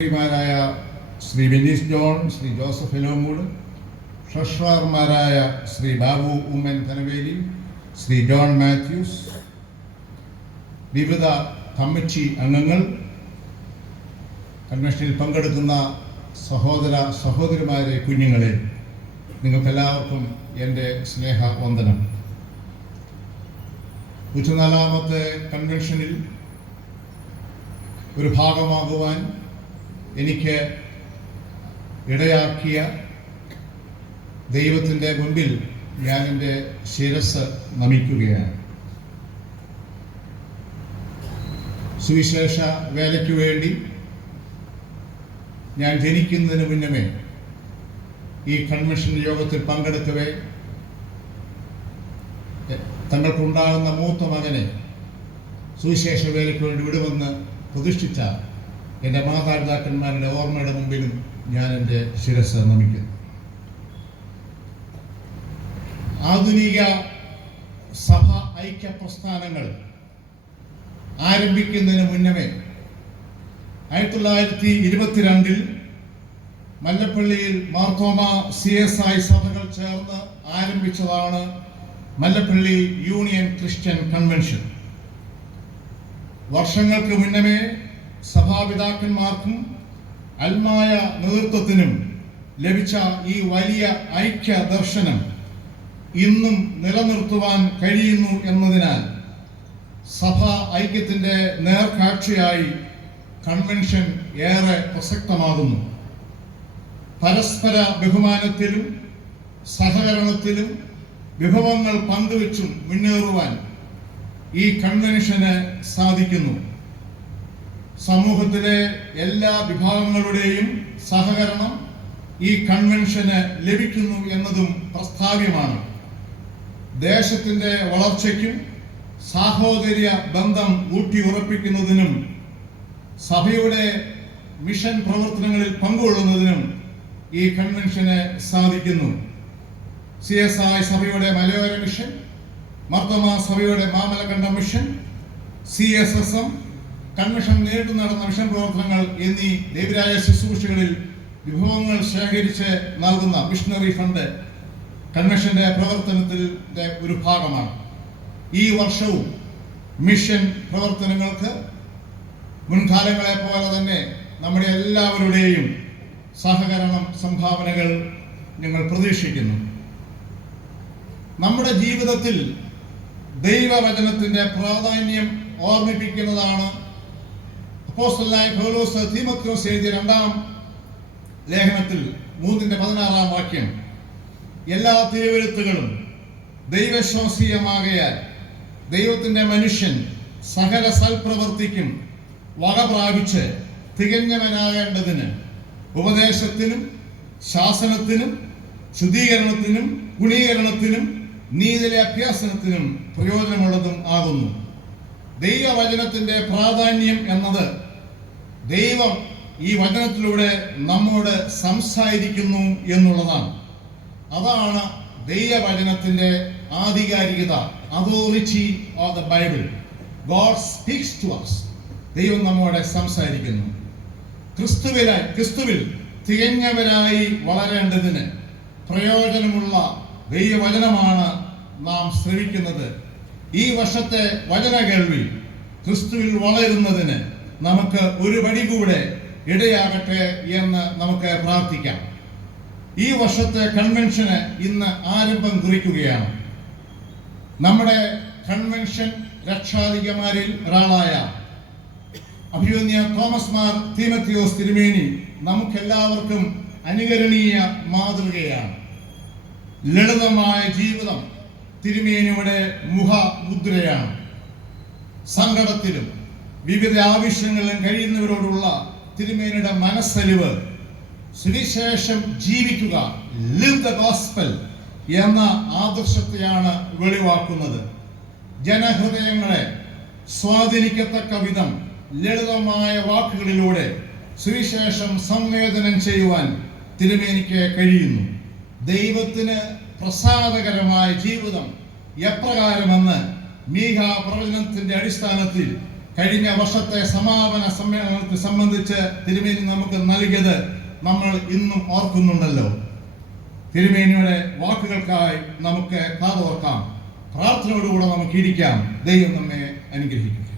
ായ ശ്രീ വിനീസ് John, Shri Joseph എലോമൂട്, ട്രഷറർമാരായ ശ്രീ ബാബു ഉമ്മൻ കനവേലി, ശ്രീ ജോൺ മാത്യൂസ്, വിവിധ കമ്മിറ്റി അംഗങ്ങൾ, കൺവെൻഷനിൽ പങ്കെടുക്കുന്ന സഹോദര സഹോദരിമാരെ, കുഞ്ഞുങ്ങളെ, നിങ്ങൾക്കെല്ലാവർക്കും എൻ്റെ സ്നേഹവന്ദനം. 104ാമത്തെ കൺവെൻഷനിൽ ഒരു ഭാഗമാകുവാൻ എനിക്ക് ഇടയാക്കിയ ദൈവത്തിൻ്റെ മുൻപിൽ ഞാൻ എൻ്റെ ശിരസ് നമിക്കുകയാണ്. സുവിശേഷ വേലയ്ക്ക് വേണ്ടി ഞാൻ ജനിക്കുന്നതിന് മുന്നമേ ഈ കൺവെൻഷൻ യോഗത്തിൽ പങ്കെടുക്കവേ തങ്ങൾക്കുണ്ടാകുന്ന മൂത്ത മകനെ സുവിശേഷ വേലയ്ക്ക് വേണ്ടി വിടുമെന്ന് പ്രതിഷ്ഠിച്ച എൻ്റെ മാതാപിതാക്കന്മാരുടെ ഓർമ്മയുടെ മുമ്പിലും ഞാൻ എൻ്റെ ശിരസ് നമിക്കുന്നു. ആധുനിക സഭ ഐക്യ പ്രസ്ഥാനങ്ങൾ ആരംഭിക്കുന്നതിന് മുന്നമേ 1922 മല്ലപ്പള്ളിയിൽ മാർത്തോമ CSI സഭകൾ ചേർന്ന് ആരംഭിച്ചതാണ് മല്ലപ്പള്ളി യൂണിയൻ ക്രിസ്ത്യൻ കൺവെൻഷൻ. വർഷങ്ങൾക്ക് മുന്നമേ സഭാപിതാക്കന്മാർക്കും അൽമായ നേതൃത്വത്തിനും ലഭിച്ച ഈ വലിയ ഐക്യ ദർശനം ഇന്നും നിലനിർത്തുവാൻ കഴിയുന്നു എന്നതിനാൽ സഭാ ഐക്യത്തിൻ്റെ നേർക്കാഴ്ചയായി കൺവെൻഷൻ ഏറെ പ്രസക്തമാകുന്നു. പരസ്പര ബഹുമാനത്തിലും സഹകരണത്തിലും വിഭവങ്ങൾ പങ്കുവച്ചും മുന്നേറുവാൻ ഈ കൺവെൻഷന് സാധിക്കുന്നു. സമൂഹത്തിലെ എല്ലാ വിഭാഗങ്ങളുടെയും സഹകരണം ഈ കൺവെൻഷന് ലഭിക്കുന്നു എന്നതും പ്രസ്താവ്യമാണ്. ദേശത്തിൻ്റെ വളർച്ചയ്ക്കും സാഹോദര്യ ബന്ധം ഊട്ടിയുറപ്പിക്കുന്നതിനും സഭയുടെ മിഷൻ പ്രവർത്തനങ്ങളിൽ പങ്കുകൊള്ളുന്നതിനും ഈ കൺവെൻഷന് സാധിക്കുന്നു. CSI സഭയുടെ മലയോര മിഷൻ, മർദ്ദമ സഭയുടെ മാമലകണ്ഠം മിഷൻ, CSSM കൺവെൻഷൻ നേരിട്ട് നടന്ന മിഷൻ പ്രവർത്തനങ്ങൾ എന്നീ ദൈവരായ ശുശ്രൂഷകളിൽ വിഭവങ്ങൾ ശേഖരിച്ച് നൽകുന്ന മിഷണറി ഫണ്ട് കൺവെൻഷന്റെ പ്രവർത്തനത്തിന്റെ ഒരു ഭാഗമാണ്. ഈ വർഷവും മിഷൻ പ്രവർത്തനങ്ങൾക്ക് മുൻകാലങ്ങളെ പോലെ തന്നെ നമ്മുടെ എല്ലാവരുടെയും സഹകരണം, സംഭാവനകൾ ഞങ്ങൾ പ്രതീക്ഷിക്കുന്നു. നമ്മുടെ ജീവിതത്തിൽ ദൈവവചനത്തിന്റെ പ്രാധാന്യം ഓർമ്മിപ്പിക്കുന്നതാണ് അപ്പോസ്തലനായ പൗലോസ് തീമോഥെയോസ് എഴുതിയ 2-ാം ലേഖനത്തിൽ 3:16 വാക്യം. എല്ലാ തിരുവെഴുത്തുകളും ദൈവശ്വാസീയമാകയാൽ ദൈവത്തിന്റെ മനുഷ്യൻ സകല സൽപ്രവൃത്തിക്കും വക പ്രാപിച്ച് തികഞ്ഞവനാകേണ്ടതിന് ഉപദേശത്തിനും ശാസനത്തിനും ശുദ്ധീകരണത്തിനും ഗുണീകരണത്തിനും നീതിയിലെ അഭ്യാസനത്തിനും പ്രയോജനമുള്ളതും ആകുന്നു. ദൈവവചനത്തിന്റെ പ്രാധാന്യം എന്നത് ദൈവം ഈ വചനത്തിലൂടെ നമ്മോട് സംസാരിക്കുന്നു എന്നുള്ളതാണ്. അതാണ് ദൈവവചനത്തിന്റെ ആധികാരികത, authority of the Bible. God speaks to us. ദൈവം നമ്മോട് സംസാരിക്കുന്നു. ക്രിസ്തുവിൽ തികഞ്ഞവരായി വളരേണ്ടതിന് പ്രയോജനമുള്ള ദൈവവചനമാണ് നാം ശ്രവിക്കുന്നത്. ഈ വർഷത്തെ വചന കേൾവി ക്രിസ്തുവിൽ വളരുന്നതിന് നമുക്ക് ഒരു പടി കൂടെ ഇടയാകട്ടെ എന്ന് നമുക്ക് പ്രാർത്ഥിക്കാം. ഈ വർഷത്തെ കൺവെൻഷന് ഇന്ന് ആരംഭം കുറിക്കുകയാണ്. നമ്മുടെ കൺവെൻഷൻ രക്ഷാധികമാരിൽ ഒരാളായ അഭിവന്യ തോമസ് മാർ തീമോഥെയോസ് തിരുമേനി നമുക്കെല്ലാവർക്കും അനുകരണീയ മാതൃകയാണ്. ലളിതമായ ജീവിതം തിരുമേനിയുടെ മുഖമുദ്രയാണ്. സങ്കടത്തിലും വിവിധ ആവശ്യങ്ങളിലും കഴിയുന്നവരോടുള്ള തിരുമേനിയുടെ മനസ്സലിവ്, സുവിശേഷം ജീവിക്കുക, ലിവ് ദ ഗോസ്പൽ എന്ന ആദർശത്തെയാണ് വെളിവാക്കുന്നത്. ജനഹൃദയങ്ങളെ സ്വാധീനിക്കത്തക്ക വിധം ലളിതമായ വാക്കുകളിലൂടെ സുവിശേഷം സംവേദനം ചെയ്യുവാൻ തിരുമേനിക്ക് കഴിയുന്നു. ദൈവത്തിന് പ്രസാദകരമായ ജീവിതം എപ്രകാരമെന്ന് മീഖ പ്രവചനത്തിന്റെ അടിസ്ഥാനത്തിൽ കഴിഞ്ഞ വർഷത്തെ സമാപന സമ്മേളനത്തെ സംബന്ധിച്ച് തിരുമേനി നമുക്ക് നൽകിയത് നമ്മൾ ഇന്നും ഓർക്കുന്നുണ്ടല്ലോ. തിരുമേനിയുടെ വാക്കുകൾക്കായി നമുക്ക് കാതോർക്കാം. പ്രാർത്ഥനയോടുകൂടെ നമുക്ക് ഇരിക്കാം. ദൈവം നമ്മെ അനുഗ്രഹിക്കും.